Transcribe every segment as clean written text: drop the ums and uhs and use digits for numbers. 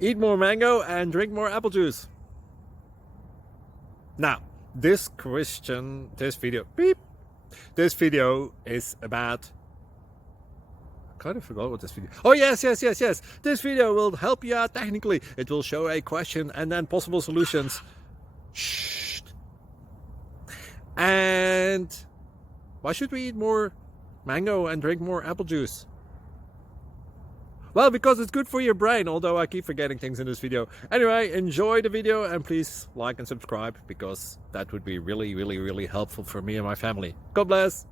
Eat more mango and drink more apple juice. Now, this video is about, I kind of forgot what this video. Oh, yes. This video will help you out technically. It will show a question and then possible solutions. Shh. And why should we eat more mango and drink more apple juice? Well, because it's good for your brain, although I keep forgetting things in this video. Anyway, enjoy the video and please like and subscribe, because that would be really helpful for me and my family. God bless!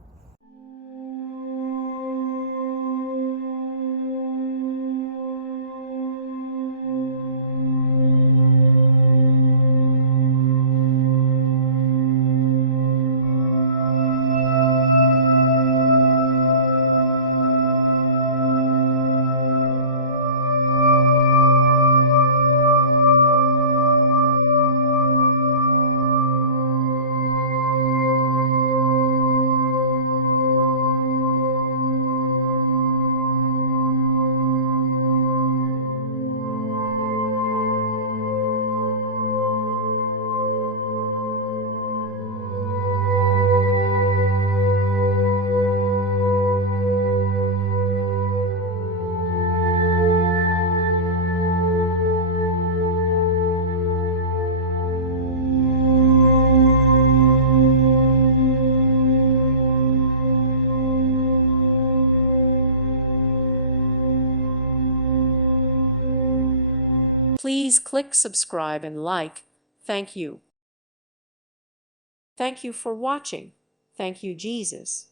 Please click subscribe and like. Thank you. Thank you for watching. Thank you, Jesus.